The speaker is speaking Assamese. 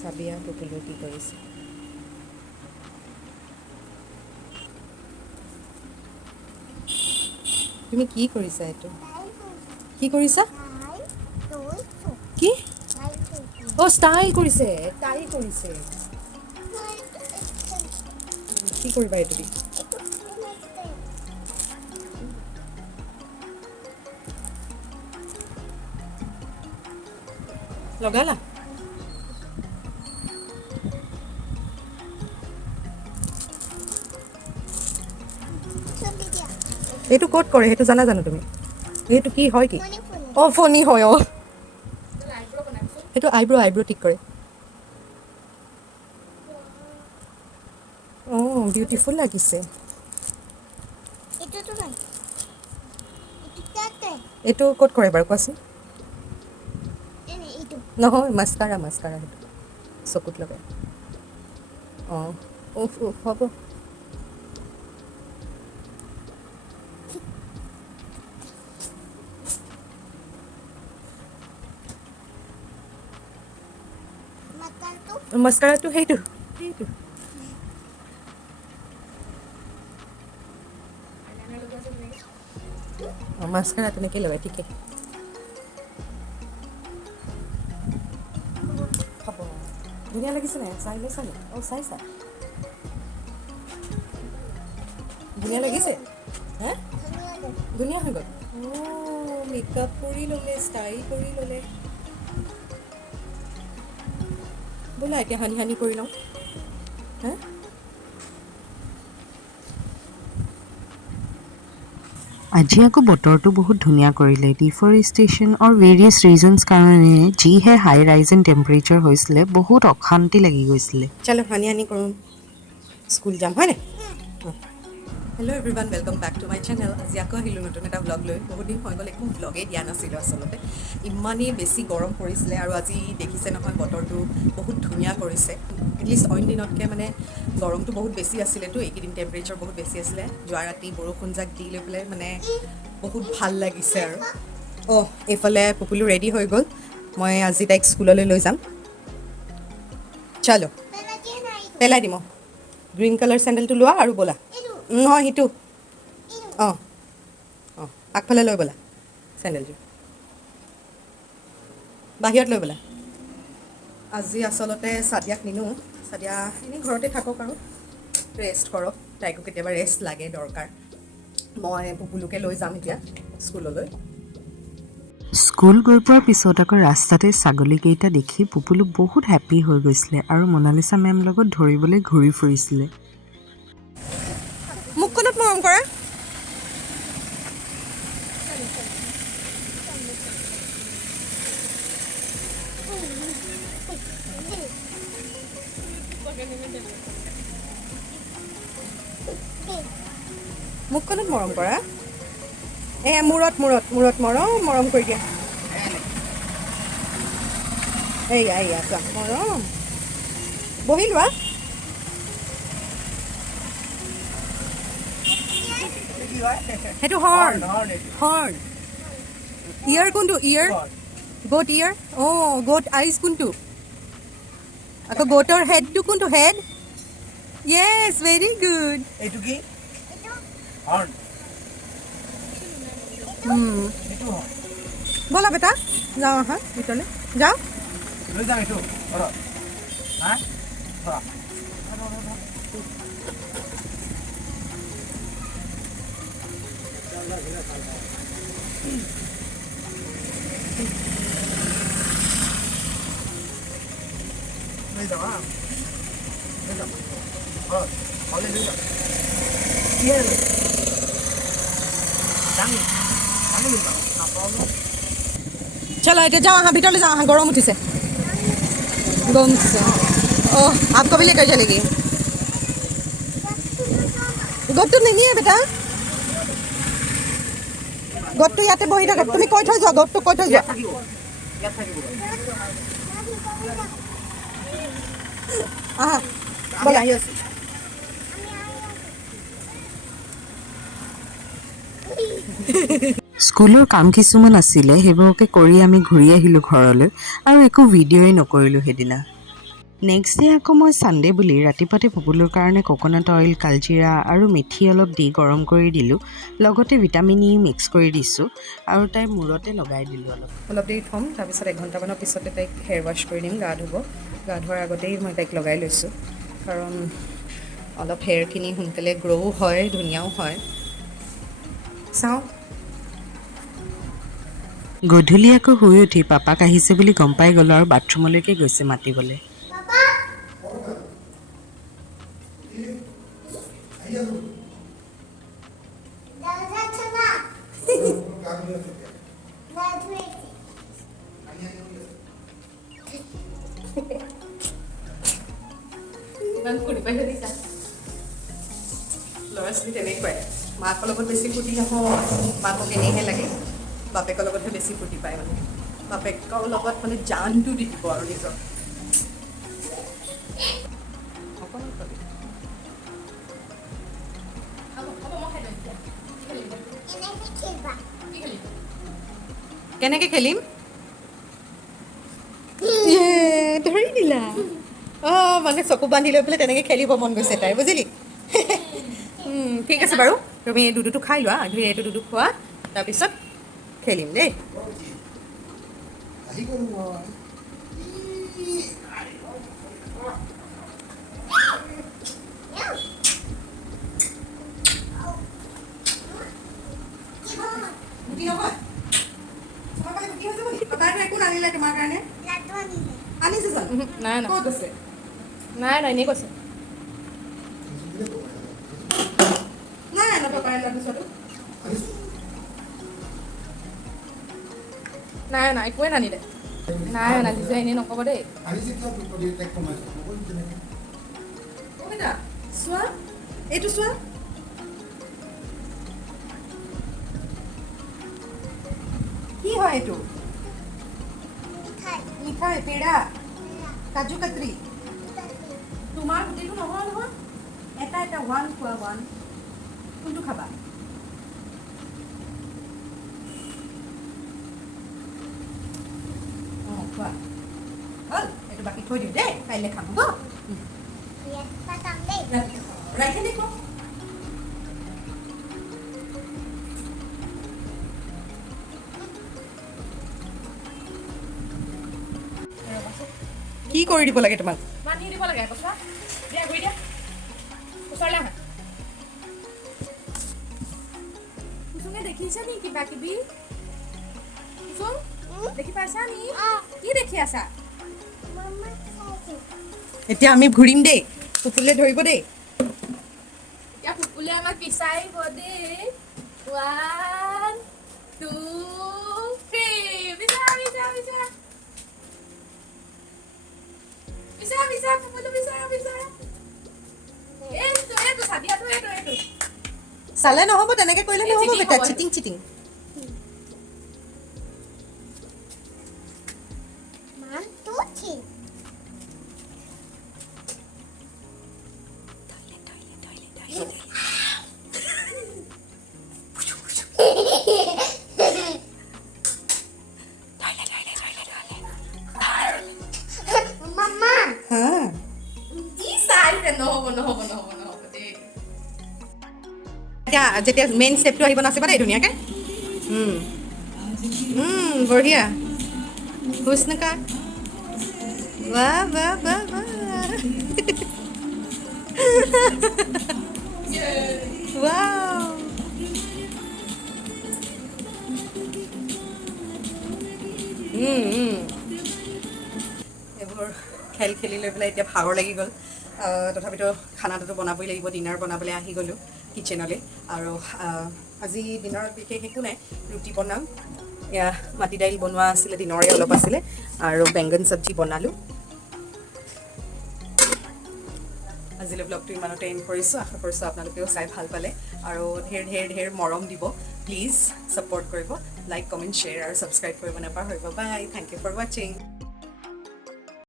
চাবিয়া পুপুলু কি কৰিছে? তুমি কি কৰিছা? এইটো কি কৰিছা? কি? অ' ষ্টাইল কৰিছে, টাই কৰিছে। কি কৰিবা এইটো দি? লগালা? এইটো ক'ত কৰে সেইটো জানা জানো তুমি? এইটো কি হয় কি? অ' ফণী হয়। অ' সেইটো আইব্ৰ' ঠিক কৰে। অ' বিউটিফুল লাগিছে। এইটো ক'ত কৰে বাৰু কোৱাচোন? নহয়, মাস্কাৰা সেইটো চকুত লগাই। অঁ উফ হ'ব। মাস্কাৰাটো সেইটো অঁ মাস্কাৰা তেনেকৈ লগাই ঠিকে হ'ব। ধুনীয়া লাগিছে নাই? চাই অঁ চাইছা? ধুনীয়া লাগিছে? হা ধুনীয়া হৈ গ'ল। অঁ মেকআপ কৰি ল'লে, ষ্টাইল কৰি ল'লে। ব'লা এতিয়া সানি কৰি লওঁ। হা আজি আকৌ বতৰটো বহুত ধুনীয়া কৰিলে। ডিফৰেষ্টেশ্যন আৰু ভেৰিয়াছ ৰিজনছ কাৰণে যিহে হাই ৰাইজ ইন টেম্পাৰেচাৰ হৈছিলে, বহুত অশান্তি লাগি গৈছিলে। চলো সানি কৰোঁ, স্কুল যাম হয়নে? Hello' everyone, welcome back to my channel. আজি আকৌ আহিলোঁ নতুন এটা ব্লগ লৈ। বহুত দিন হৈ গ'ল একো ব্লগেই দিয়া নাছিলোঁ আচলতে। ইমানেই বেছি গৰম পৰিছিলে আৰু আজি দেখিছে নহয় বতৰটো বহুত ধুনীয়া কৰিছে। এটলিষ্ট অইন দিনতকৈ মানে গৰমটো বহুত বেছি আছিলেতো, এইকেইদিন টেম্পাৰেচাৰ বহুত বেছি আছিলে। যোৱা ৰাতি বৰষুণ জাক দি লৈ পেলাই মানে বহুত ভাল লাগিছে আৰু। অঁ এইফালে পুপুলু ৰেডি হৈ গ'ল। মই আজি তাইক স্কুললৈ লৈ যাম। চলো পেলাই দিম। অঁ গ্ৰীণ কালাৰ চেণ্ডেলটো লোৱা আৰু ব'লা। নহয় সিটো অঁ অঁ আগফালে লৈ ব'লা চেণ্ডেলযোৰ, বাহিৰত লৈ ব'লা। আজি আচলতে চাদিয়াক নিনো। চাদিয়া এনেই ঘৰতে থাকক আৰু ৰেষ্ট কৰক। তাইকো কেতিয়াবা ৰেষ্ট লাগে, দৰকাৰ। মই পুপুলুকে লৈ যাম এতিয়া স্কুললৈ। স্কুল গৈ পোৱাৰ পিছত আকৌ ৰাস্তাতে ছাগলীকেইটা দেখি পুপুলু বহুত হেপ্পী হৈ গৈছিলে আৰু মনালিছা মেম লগত ধৰিবলৈ ঘূৰি ফুৰিছিলে। মুখখনত মৰম কৰা। মুখখনত মৰম কৰা। মূৰত মৰম কৰি দিয়া। এইয়া চোৱা মৰম। বহি লোৱা। সেইটো হৰ্ণ। ইয়াৰ কোনটো? ইয়াৰ গ'ট ইয়াৰ। অঁ গ'ট আইজ কোনটো? আকৌ গ'টৰ হেডটো কোনটো? হেড। য়েছ ভেৰি গুড। এইটো কি? হৰ্ণ। এইটো হৰ্ণ। ব'লা বেটা যাওঁ আহা ভিতৰলৈ যাওঁ। লৈ যাম এইটো ঘৰত। হা ধৰা। লৈ যাম হা, লৈ যাম ঘৰত, ঘৰলৈ লৈ যাম। দামী লৈ যাম নাপাওঁ ন। চলো এতিয়া যাওঁ আহা ভিতৰলৈ যাওঁ আহা। গৰম উঠিছে। ओह आपको भी लेकर चलेगी? গোটটো নিনিয়ে বেটা। গোটটো ইয়াতে বহি থাকক। তুমি কৈ থৈ যোৱা, গোটটো কৈ থৈ যোৱা। ইয়াত থাকিব, ইয়াত থাকিব। আহা আমি আহি আছোঁ। স্কুলৰ কাম কিছুমান আছিলে, সেইবোৰকে কৰি আমি ঘূৰি আহিলোঁ ঘৰলৈ আৰু একো ভিডিঅ'ই নকৰিলোঁ সেইদিনা। নেক্সট ডে আকৌ মই ছানডে বুলি ৰাতিপুৱাতে পুপুলৰ কাৰণে কোকোনাট অইল কালজিৰা আৰু মেথি অলপ দি গৰম কৰি দিলোঁ লগতে ভিটামিন ই মিক্স কৰি দিছোঁ আৰু তাইৰ মূৰতে লগাই দিলোঁ অলপ দেৰি থ'ম তাৰপিছত 1 ঘণ্টামানৰ পিছতে তাইক হেয়াৰ ৱাছ কৰি দিম গা ধুব গা ধোৱাৰ আগতেই মই তাইক লগাই লৈছোঁ কাৰণ অলপ হেয়াৰখিনি সোনকালে গ্ৰ'ও হয় ধুনীয়াও হয় চাওঁ গধূলি আকৌ শুই উঠি পাপাক আহিছে বুলি গম পাই গ'লোঁ আৰু বাথৰুমলৈকে গৈছে মাতিবলৈ ইমান ফূৰ্তি পাইছে দিছা ল'ৰা ছোৱালী তেনেকুৱাই মাকৰ লগত বেছি ফূৰ্তি নহয় মাকক এনেইহে লাগে বাপেকৰ লগতহে বেছি ফূৰ্তি পায় মানে বাপেকৰ লগত মানে জানটো দি দিব আৰু নিজৰ কেনেকৈ খেলিম ধৰি দিলা অঁ মানে চকু বান্ধি লৈ পেলাই তেনেকৈ খেলিব মন গৈছে তাই বুজিলি ঠিক আছে বাৰু তুমি এই দুধটো খাই লোৱা ধুই এইটো দুধ খোৱা তাৰপিছত খেলিম দেই আহি গ'লো মই গুটি নহয় তোমাৰ কাৰণে গুটি হৈছে বুলি পাপাইতো একো নানিলে তোমাৰ কাৰণে আনিছে জানো নাই নাই ক'ত আছে নাই নাই এনেই কৈছে নাই নাই পাপাই লোৱাৰ পিছতো নাই নাই একোৱে নানিলে নাই নানিছে এনেই নক'ব দেই চোৱা এইটো চোৱা কি হয় এইটো মিঠাই পেৰা কাজু কাটৰি তোমাৰ গোটেইটো নহয় নহয় এটা এটা ওৱান খোৱা ওৱান কোনটো খাবা অঁ খোৱা হ'ল এইটো বাকী থৈ দিওঁ দেই কাইলৈ খাম হ'ব ৰাইখে দেখো কি কৰি দিব লাগে তোমাক মানি দিব লাগে কৈছা দিয়া গৈ দিয়া ওচৰলৈ আহা কুচুমে দেখিছা নি কিবা কিবি কুচুম দেখি পাইছা নি কি দেখি আছা এতিয়া আমি ঘূৰিম দেই পুপুলে ধৰিব দেই এতিয়া পুপুলে আমাক পিছাইব দেই 1 2 3 পিছা পিছা পিছা পিছা পিছা পুপুলে পিছা পিছা এইটো সাদিয়াটো এইটো চালে নহ'ব তেনেকৈ কৰিলে এই নহ'ব cheating বেটা হ'ব। চিটিং চিটিং হা কি চাইছে নহ'ব নহ'ব নহ'ব নহ'ব দেই এতিয়া যেতিয়া মেইন ষ্টেপটো আহিব নাচিবা দেই ধুনীয়াকৈ বঢ়িয়া হুস্ন কা বাহ বাহ বাহ বাহ ৱাও এইবোৰ খেল খেলি লৈ পেলাই এতিয়া ভাগৰ লাগি গ'ল তথাপিতো খানাটোতো বনাবই লাগিব ডিনাৰ বনাবলৈ আহি গ'লোঁ কিটচেনলৈ আৰু আজি ডিনাৰত বিশেষ একো নাই ৰুটি বনাম এয়া মাটি দাইল বনোৱা আছিলে দিনৰে অলপ আছিলে আৰু বেংগন চব্জি বনালোঁ আজিলৈ ব্লগটো ইমানতে এণ্ড কৰিছোঁ আশা কৰিছোঁ আপোনালোকেও চাই ভাল পালে আৰু ঢেৰ মৰম দিব প্লিজ ছাপৰ্ট কৰিব লাইক কমেণ্ট শ্বেয়াৰ আৰু ছাবস্ক্ৰাইব কৰিব নাপাহৰিব বাই থেংক ইউ ফৰ ৱাচিং